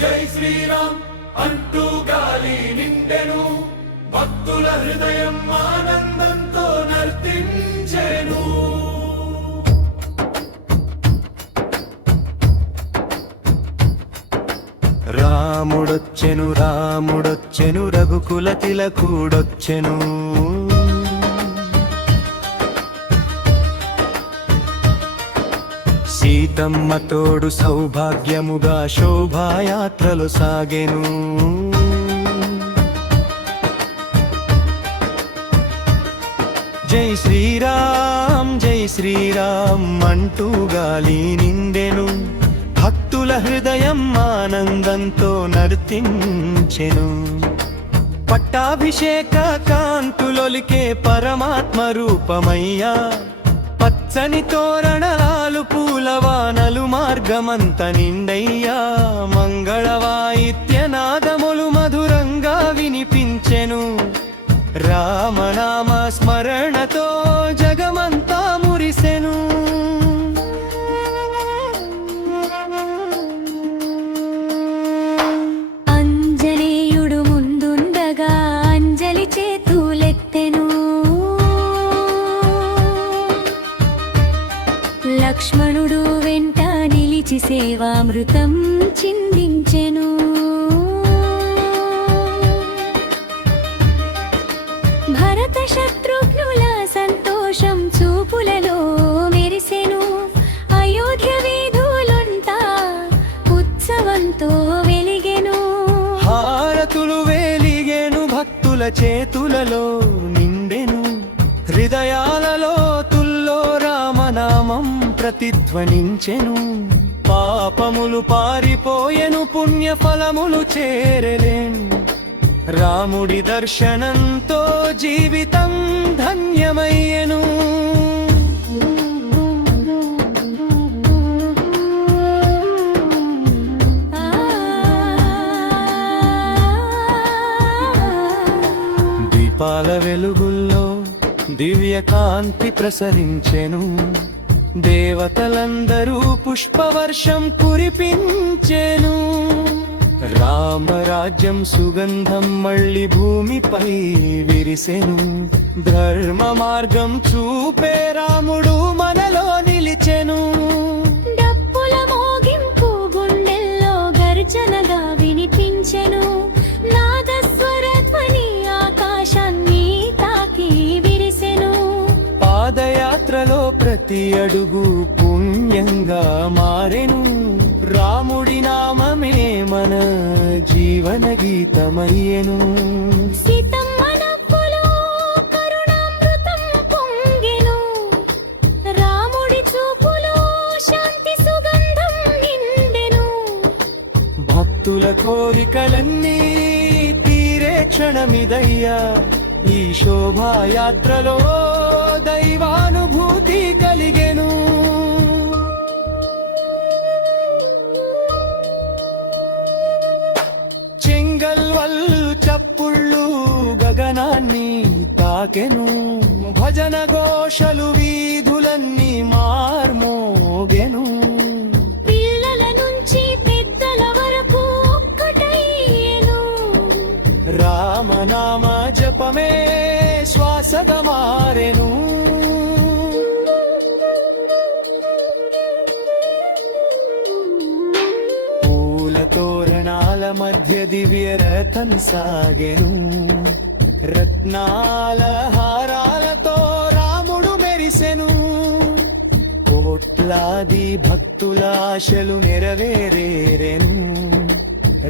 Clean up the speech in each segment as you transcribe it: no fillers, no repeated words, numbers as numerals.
జై శ్రీరామ్ అంటూ గాలి నిండెను, భక్తుల హృదయం ఆనందంతో నర్తించెను. రాముడొచ్చెను రాముడొచ్చెను రఘుకుల తిలకుడొచ్చెను. సీతమ్మ తోడు సౌభాగ్యముగా శోభాయాత్రలు సాగెను. జై శ్రీరామ్ అంటూ గాలి నిండెను, భక్తుల హృదయం ఆనందంతో నర్తించెను. పట్టాభిషేక కాంతులొలికే పరమాత్మ రూపమయ్యా, పచ్చని తోరణాలు పూలవానలు మార్గమంత నిండయ్యా. మంగళవాయిద్యనాదములు మధురంగా వినిపించెను, రామనామ స్మరణతో జగమంతా మురిసెను. అంజనేయుడు ముందుండగా అంజలి చేతులెత్తెను, లక్ష్మణుడు వెంట నిలిచి సేవామృతం చిందించెను. భరత శత్రుఘ్నుల సంతోషం చూపులలో మెరిసెను, అయోధ్య వీధులంతా ఉత్సవంతో వెలిగెను. హారతులు వెలిగెను, భక్తుల చేతులలో నిండెను, హృదయాలలో తుల్లో రామనామం ప్రతిధ్వనించెను. పాపములు పారిపోయెను, పుణ్యఫలములు చేరెను, రాముడి దర్శనంతో జీవితం ధన్యమయ్యెను. దీపాల వెలుగుల్లో దివ్య కాంతి ప్రసరించెను, దేవతలందరూ పుష్పవర్షం కురిపించెను. రామరాజ్యం సుగంధం మళ్ళీ భూమిపై విరిసెను, ధర్మ మార్గం చూపే రాముడు మనలో నిలిచెను. డప్పుల మోగింపు గుండెల్లో గర్జనగా వినిపించెను, నాదస్వర ధ్వని ఆకాశాన్ని తాకి విరిసెను. పాదయాత్రలో ప్రతి అడుగు పుణ్యంగా మారెను, రాముడి నామమే మన జీవన గీతమయ్యెను. సీతమ్మ నవ్వులో కరుణామృతం పొంగెను, రాముడి చూపులో శాంతి సుగంధం నిండెను. భక్తుల కోరికలన్నీ తీరే క్షణమిదయ్యా, ఈ శోభాయాత్రలో దైవానుభూతి కలిగెను. చెంగల్వల్లు చప్పుళ్ళు గగనాన్ని తాకెను, భజన ఘోషలు వీధులన్నీ మార్మోగెను. పిల్లల నుంచి పెద్దల వరకు ఒక్కటయ్యెను, రామనామ జపమే శ్వాసగా మారెను. తోరణాల మధ్య దివ్య రథం సాగెను, రత్నాల హారాలతో రాముడు మెరిసెను. కోట్లాది భక్తుల ఆశలు నెరవేరేరెను,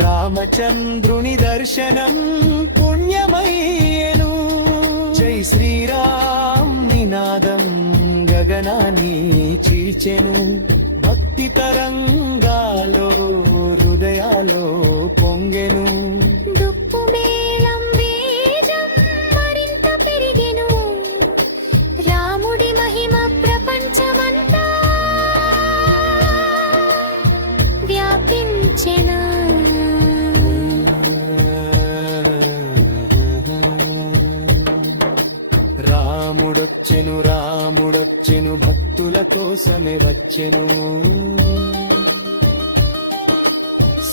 రామచంద్రుని దర్శనం పుణ్యమయ్యెను. జై శ్రీరామ్ నినాదం గగనాన్ని చీల్చెను, భక్తి తరంగాలో హృదయాలో పొంగెను. దుప్పు మేళం వేగం మరింత పెరిగెను, రాముడి మహిమ ప్రపంచమంతా వ్యాపించెను. రాముడొచ్చెను రాముడొచ్చెను భక్తుల కోసమే వచ్చెను,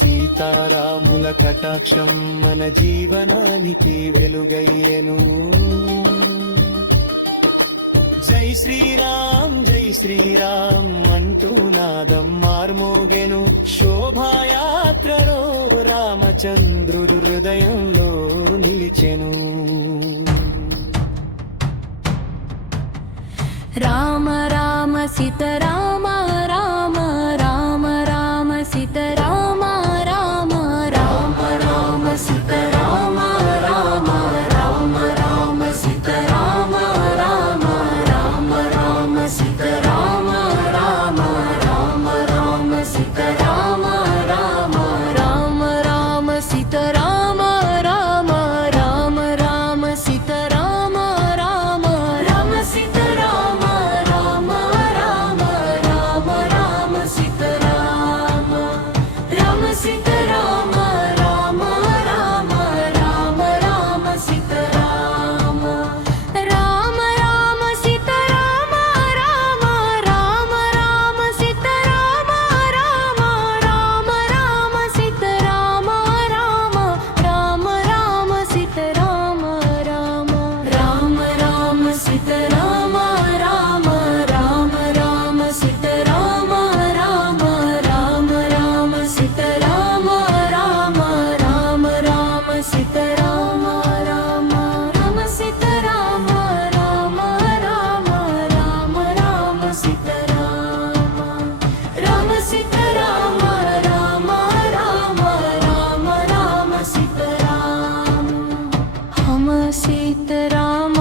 సీతారాముల కటాక్షం మన జీవనానికి వెలుగయ్యెను. జై శ్రీరామ్ అంటూ నాదం మార్మోగెను. శోభాయాత్రలో రామచంద్రుడు హృదయంలో నిలిచెను. రామ రామ సీతారామ రామ రామ రామ సీతారామ రామ రామ రామ సీతారామ రామ రామ రామ సీతారామ రామ రామ రామ సీతారామ రామ రామ రామ సీతారామ రామ రామ రామ సీతారామ రామ రామ రామ సీతారామ రామ రామ సీతారామ రామ రామ రామ రామ సీతారామ రామ సీతారామ రామ రామ రామ రామ సీతారామ రామ రామ సీతారామ రామ రామ రామ సీతారామ రామ రామ రామ సీతారామ రామ రామ రామ సీతారామ రామ రామ రామ సీతారామ రామ రామ రామ సీతారామ రామ రామ రామ సీతారామ రామ రామ రామ సీతారామ రామ రామ సీతారామ రామ రామ రామ రామ సీతారామ రామ సీతారామ రామ రామ రామ రామ సీతారామ हम सीताराम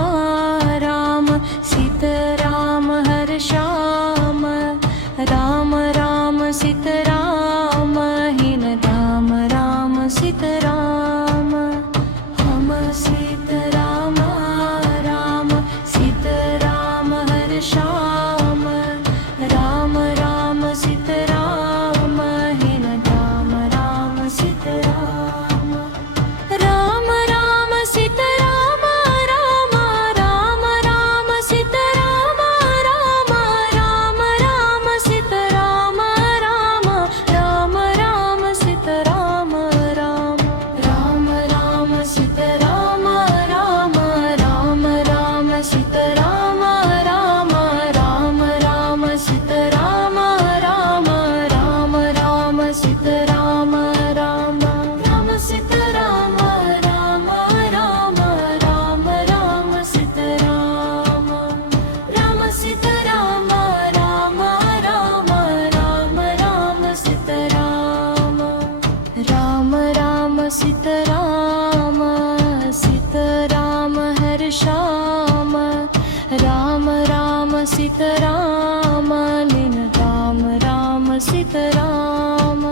राम सीताराम हर श्याम राम राम सीताराम हिन राम राम सीताराम हम सीताराम राम सीताराम हर श्याम राम राम सीताराम हिन राम राम सीताराम राम राम सीताराम राम राम राम सीताराम राम राम राम सीताराम राम राम राम सीताराम राम राम राम सीताराम राम राम राम सीताराम राम राम राम सीताराम राम राम राम सीताराम राम राम सीताराम राम राम राम राम सीताराम राम सीताराम राम राम राम राम सीताराम राम राम सीताराम सीताराम हर श्याम राम राम सीताराम लिन राम राम सीताराम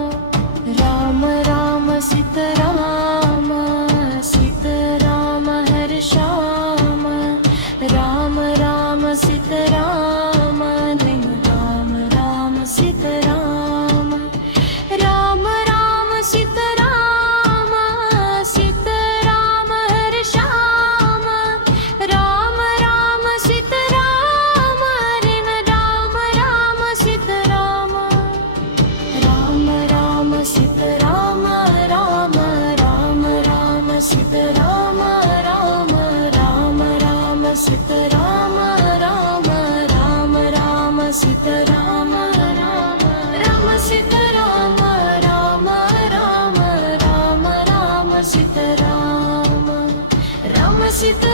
राम राम सीताराम सीताराम हर श्याम राम राम सीताराम लिन राम राम सीताराम राम राम सीताराम सीताराम हर श्याम राम राम सीताराम लिन राम राम सीताराम राम राम सीताराम राम राम राम सीताराम राम राम राम सीताराम राम राम राम सीताराम राम राम सीताराम राम राम राम राम सीताराम राम सीताराम